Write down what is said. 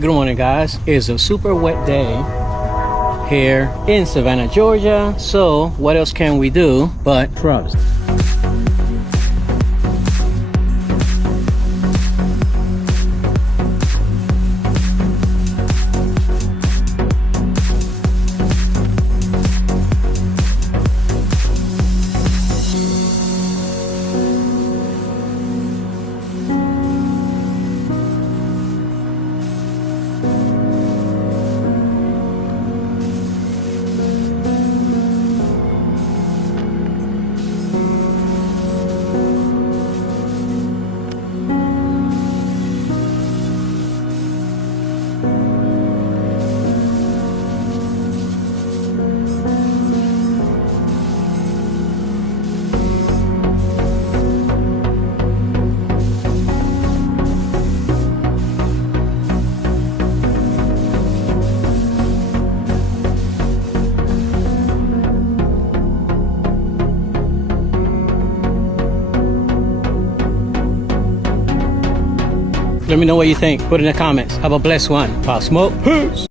Good morning, guys. It's a super wet day here in Savannah, Georgia. So what else can we do but shrubs? Let me know what you think. Put in the comments. Have a blessed one. Pop Smoke. Peace.